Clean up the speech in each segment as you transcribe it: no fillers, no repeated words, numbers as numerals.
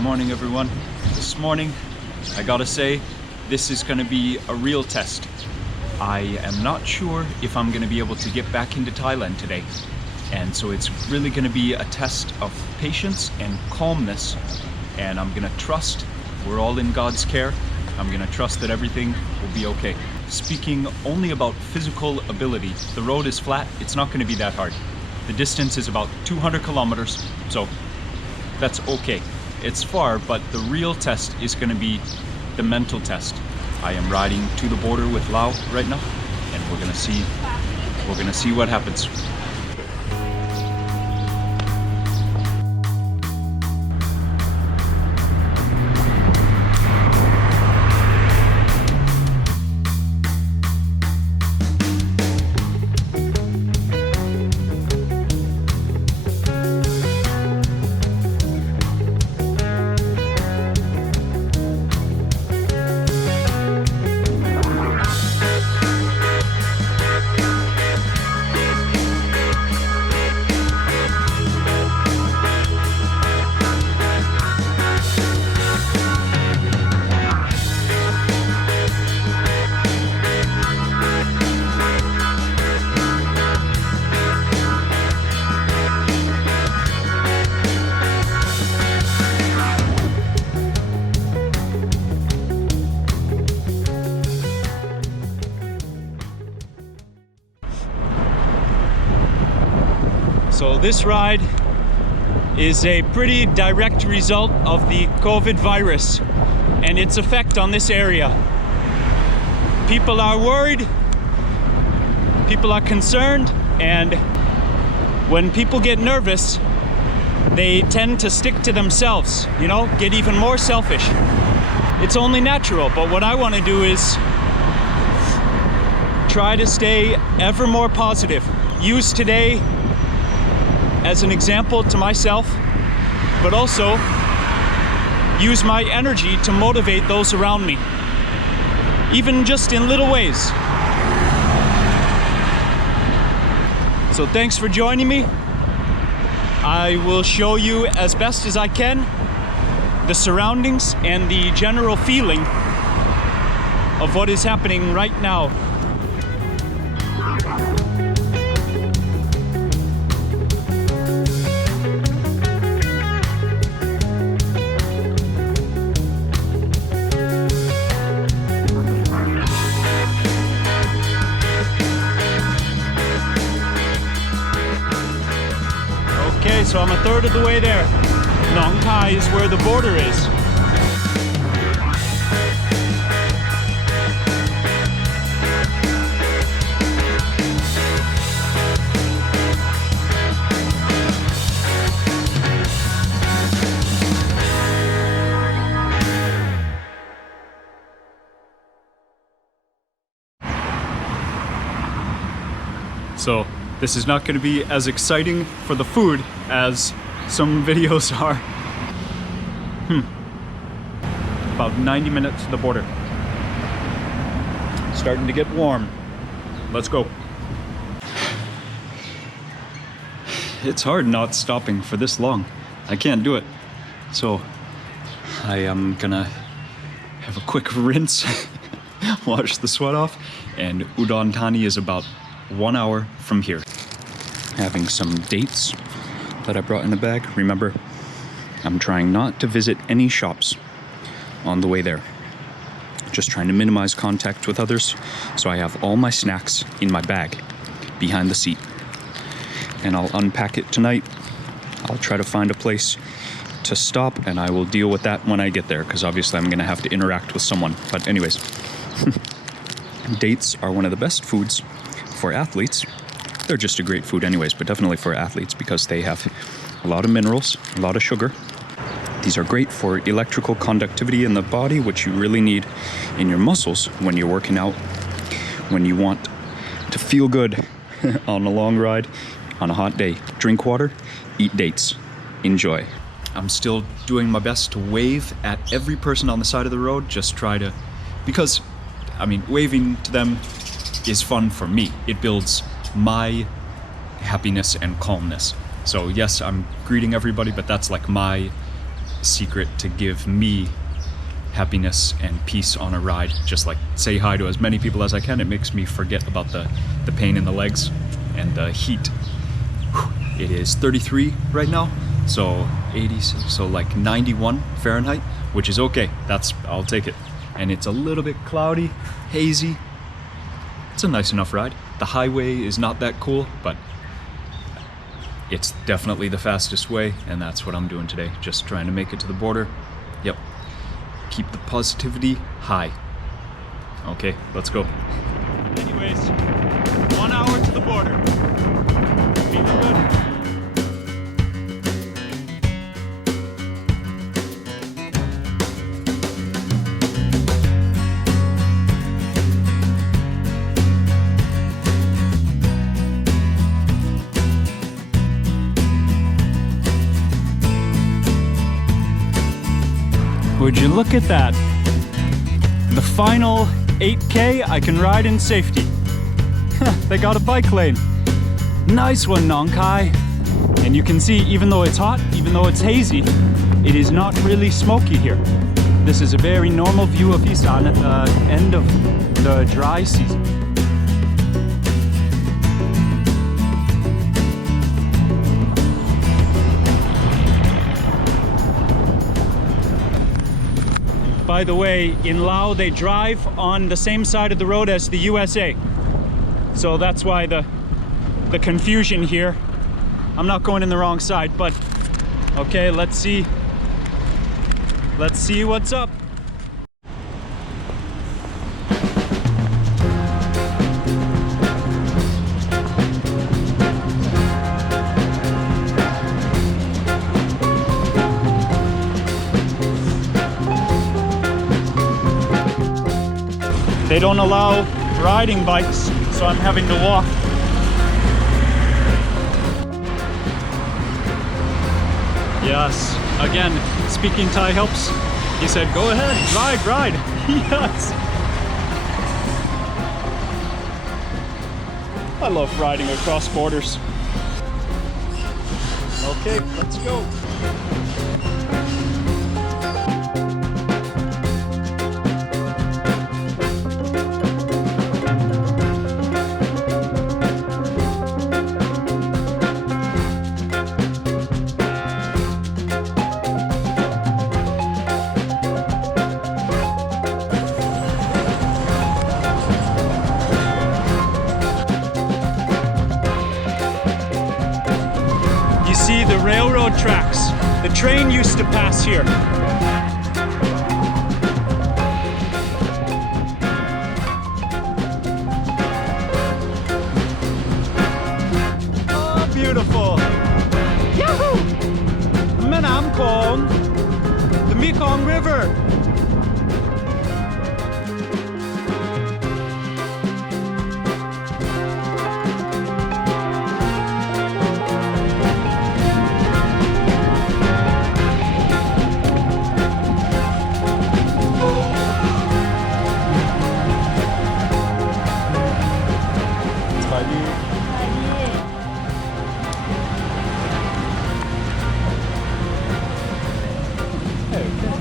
morning, everyone. This morning, I gotta say, this is gonna be a real test. I am not sure if I'm gonna be able to get back into Thailand today. And so it's really gonna be a test of patience and calmness. And I'm gonna trust we're all in God's care. I'm gonna trust that everything will be okay. Speaking only about physical ability, the road is flat, it's not gonna be that hard. The distance is about 200 kilometers, so that's okay. It's far, but the real test is gonna be the mental test. I am riding to the border with Laos right now, and we're gonna see what happens. So this ride is a pretty direct result of the COVID virus and its effect on this area. People are worried, people are concerned, and when people get nervous, they tend to stick to themselves, you know, get even more selfish. It's only natural, but what I want to do is try to stay ever more positive. Use today as an example to myself, but also use my energy to motivate those around me, even just in little ways. So thanks for joining me. I will show you as best as I can the surroundings and the general feeling of what is happening right now. Okay, so I'm a third of the way there. Nong Thai is where the border is. So this is not going to be as exciting for the food as some videos are. About 90 minutes to the border. Starting to get warm. Let's go. It's hard not stopping for this long. I can't do it. So I am gonna have a quick rinse, wash the sweat off, and Udon Thani is about 1 hour from here. Having some dates that I brought in the bag. Remember, I'm trying not to visit any shops on the way there. Just trying to minimize contact with others, so I have all my snacks in my bag behind the seat. And I'll unpack it tonight. I'll try to find a place to stop, and I will deal with that when I get there, because obviously I'm gonna have to interact with someone. But anyways, dates are one of the best foods for athletes. They're just a great food anyways, but definitely for athletes because they have a lot of minerals, a lot of sugar. These are great for electrical conductivity in the body, which you really need in your muscles when you're working out, when you want to feel good on a long ride, on a hot day. Drink water, eat dates, enjoy. I'm still doing my best to wave at every person on the side of the road, just try to, because, I mean, waving to them is fun for me. It builds my happiness and calmness. So yes, I'm greeting everybody, but that's like my secret to give me happiness and peace on a ride. Just like say hi to as many people as I can. It makes me forget about the pain in the legs and the heat. Whew. It is 33 right now, so 80, so like 91 Fahrenheit, which is okay. I'll take it. And it's a little bit cloudy, hazy. It's a nice enough ride. The highway is not that cool, but it's definitely the fastest way, and that's what I'm doing today. Just trying to make it to the border. Yep. Keep the positivity high. Okay, let's go. Anyways, 1 hour to the border. Feeling good. Would you look at that? The final 8K I can ride in safety. They got a bike lane. Nice one, Nong Kai. And you can see, even though it's hot, even though it's hazy, it is not really smoky here. This is a very normal view of Isan at the end of the dry season. By the way, in Laos, they drive on the same side of the road as the USA. So that's why the confusion here. I'm not going in the wrong side, but okay, let's see. Let's see what's up. They don't allow riding bikes, so I'm having to walk. Yes, again, speaking Thai helps. He said, go ahead, ride. Yes. I love riding across borders. Okay, let's go. See the railroad tracks. The train used to pass here. Oh, beautiful. Yahoo! Manam Kong, the Mekong River.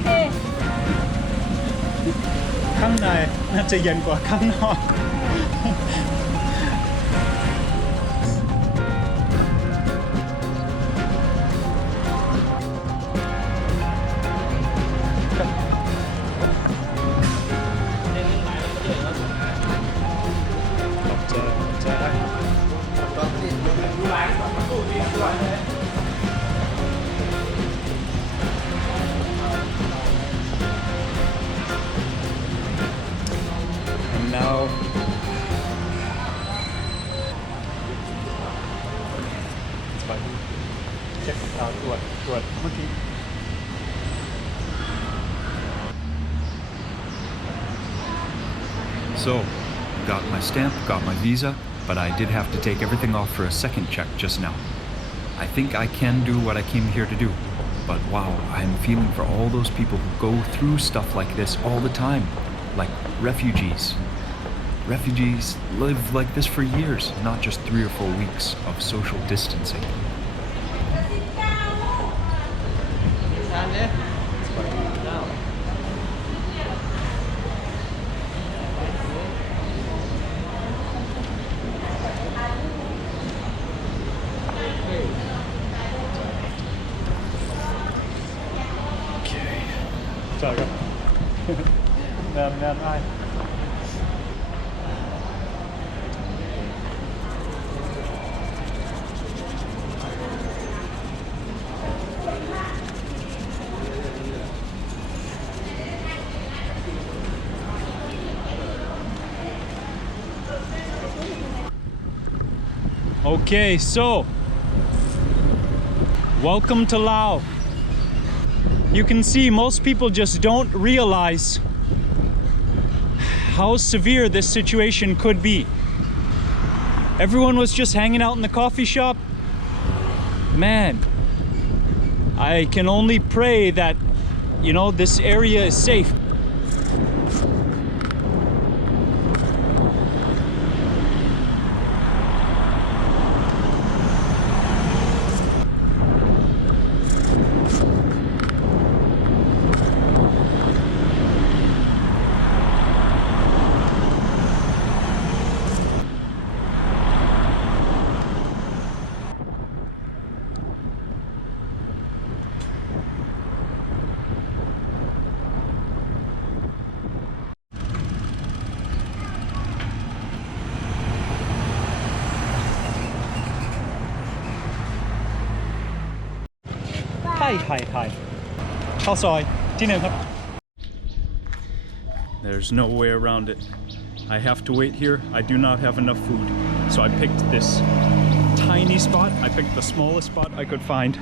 Okay. ข้างในน่าจะเย็นกว่าข้างนอก And now it's fine. Check it out. Do it. Okay. So, got my stamp, got my visa, but I did have to take everything off for a second check just now. I think I can do what I came here to do, but wow, I'm feeling for all those people who go through stuff like this all the time, like refugees. Refugees live like this for years, not just 3 or 4 weeks of social distancing. nhé. Nào. Okay. Chào các. Nam ai? Okay, so welcome to Laos. You can see most people just don't realize how severe this situation could be. Everyone was just hanging out in the coffee shop. Man, I can only pray that, you know, this area is safe. Hi. ข้าวซอยที่หนึ่งครับ There's no way around it. I have to wait here. I do not have enough food. So I picked this tiny spot. I picked the smallest spot I could find.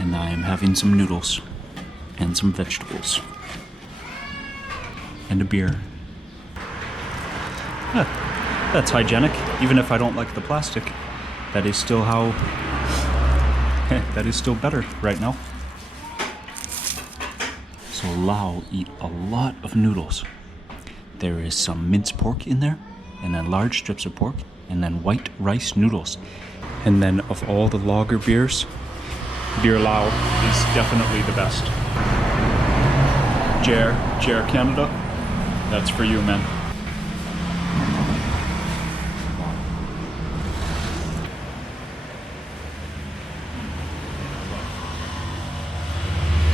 And I am having some noodles and some vegetables. And a beer. Huh. That's hygienic. Even if I don't like the plastic, that is still how... that is still better right now. So Lao eat a lot of noodles. There is some minced pork in there, and then large strips of pork, and then white rice noodles. And then of all the lager beers, Beer Lao is definitely the best. Jer Canada, that's for you, man.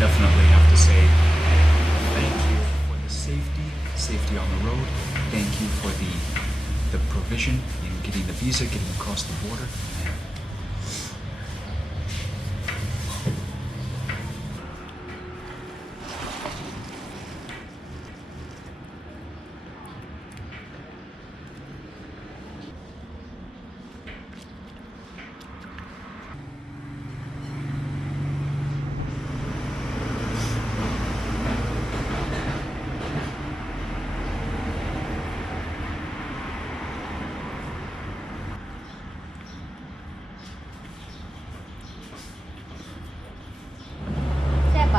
Definitely have to say thank you for the safety on the road. Thank you for the provision in getting the visa, getting across the border.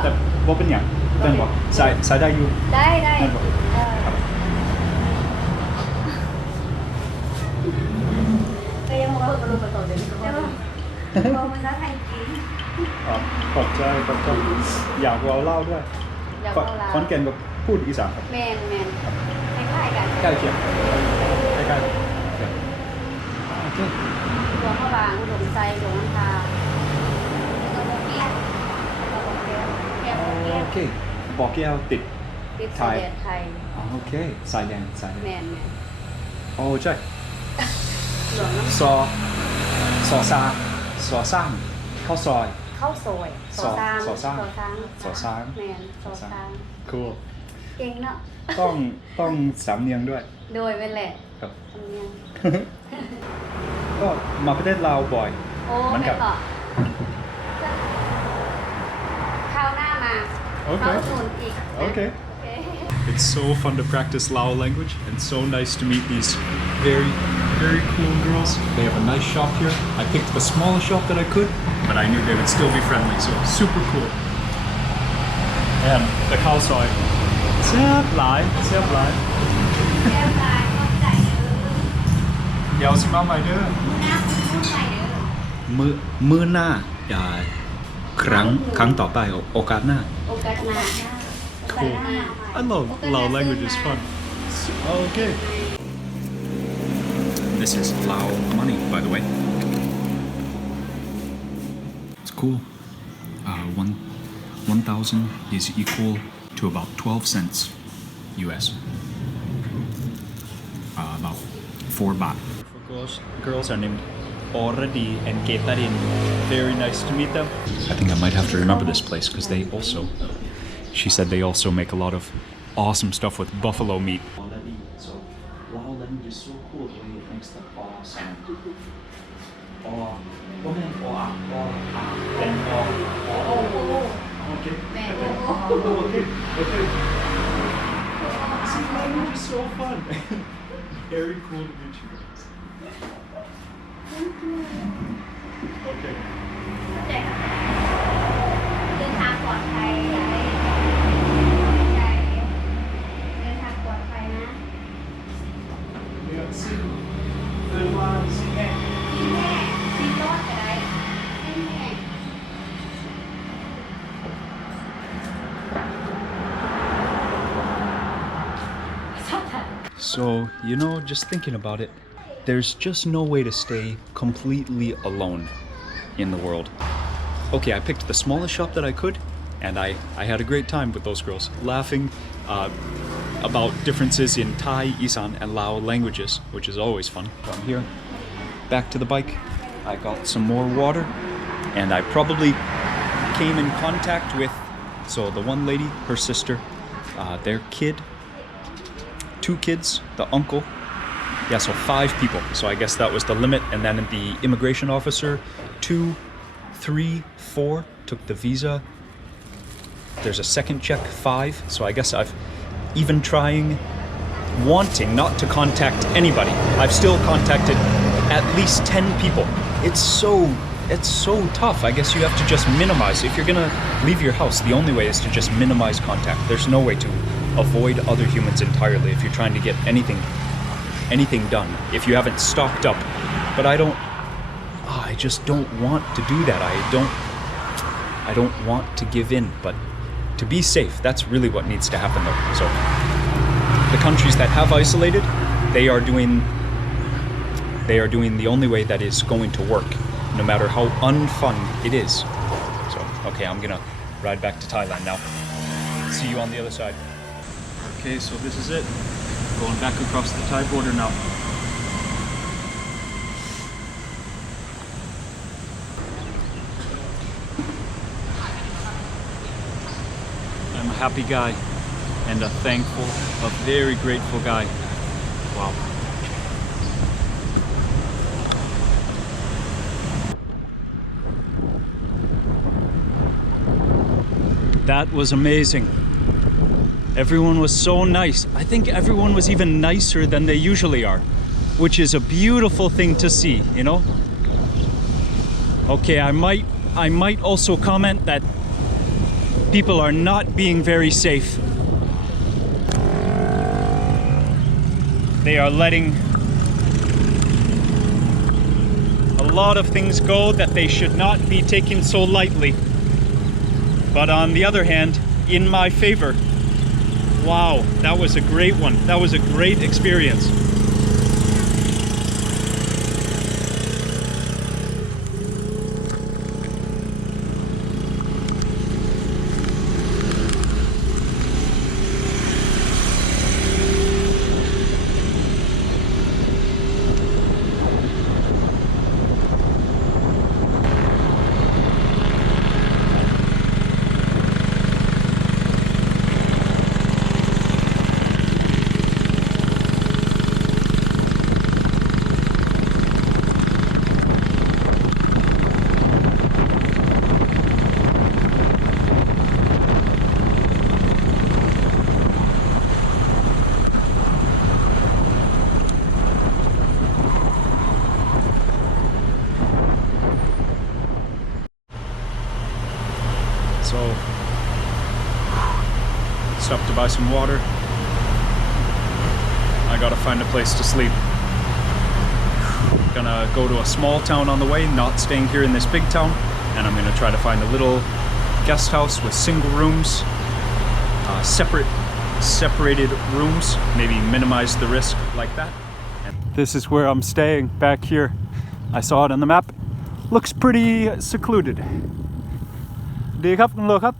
แต่ว่าเป็นอย่างเป็นบอกใส่ได้อยู่ได้นั่นบอกก็ยังว่าเราไปต่อเดี๋ยวนี้ก็ว่ามันน่าทานกินขอบใจอยากเราเล่าด้วยคอนแก่นกับพูดอีสานครับแมนคล้ายๆกันใกล้เคียงใกล้ๆโอเคหลวงพ่อบางหลวงไซหลวงน้ำพาโอเคบอกแก้วติดไทยโอเคสายแดงแมนโอ้ใช่ซอซางข้าวซอยซอซางแมนซอซาง cool เก่งเนาะต้องสำเนียงด้วยโดยเป็นแหละครับสำเนียงก็มาประเทศลาวบ่อยเหมือนกับข้าวหน้ามาข้าวสูนอีก Okay. It's so fun to practice Lao language and so nice to meet these very, very cool girls. They have a nice shop here. I picked the smallest shop that I could, but I knew they would still be friendly, so super cool. And the khao soi. Xếp lại. Dạo xin máu mày nữa. Mưa na. ครั้งต่อไปโอกาสหน้า โอกาสหน้า Cool. I love Lao language, it's fun. Okay. This is Lao money, by the way. It's cool. 1,000 is equal to about 12 cents US. About 4 baht. Girls are named Oradi and Ketarin. Very nice to meet them. I think I might have to remember this place because she said they also make a lot of awesome stuff with buffalo meat. So Lao language is so cool the way it makes the aw sound. Aw. Okay. Okay. See, language is so fun. Very cool to meet you guys. Okay. เดินทางปลอดภัยใจเดินทางปลอดภัยนะ Seeแม่ ที่แม่ที่รอดก็ได้ให้แม่ So, just thinking about it, there's just no way to stay completely alone in the world. Okay, I picked the smallest shop that I could, and I had a great time with those girls, laughing about differences in Thai, Isan, and Lao languages, which is always fun. From here, back to the bike, I got some more water, and I probably came in contact with, so the one lady, her sister, their kid, 2 kids, the uncle. Yeah, so 5 people. So I guess that was the limit. And then the immigration officer, 2, 3, 4 took the visa. There's a second check, 5. So I guess I've even wanting not to contact anybody. I've still contacted at least 10 people. It's so tough. I guess you have to just minimize. If you're gonna leave your house, the only way is to just minimize contact. There's no way to avoid other humans entirely if you're trying to get anything done, if you haven't stocked up. But I just don't want to do that. I don't want to give in, but to be safe, that's really what needs to happen though. So the countries that have isolated, they are doing the only way that is going to work, no matter how unfun it is. So, okay, I'm gonna ride back to Thailand now. See you on the other side. Okay, so this is it. Going back across the Thai border now. I'm a happy guy and a very grateful guy. Wow. That was amazing. Everyone was so nice. I think everyone was even nicer than they usually are, which is a beautiful thing to see, Okay, I might also comment that people are not being very safe. They are letting a lot of things go that they should not be taken so lightly. But on the other hand, in my favor, wow, that was a great one. That was a great experience. So, stopped to buy some water. I gotta find a place to sleep. Gonna go to a small town on the way, not staying here in this big town. and I'm gonna try to find a little guest house with single rooms, separated rooms, maybe minimize the risk like that. This is where I'm staying back here. I saw it on the map. Looks pretty secluded. ดีครับคุณโลครับ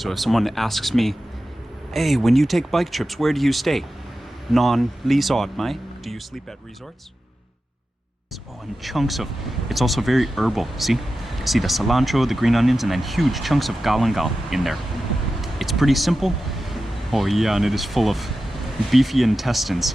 So if someone asks me, hey, when you take bike trips, where do you stay? Non-resort, mai? Do you sleep at resorts? Oh, and chunks of, it's also very herbal, see? See the cilantro, the green onions, and then huge chunks of galangal in there. It's pretty simple. Oh yeah, and it is full of beefy intestines.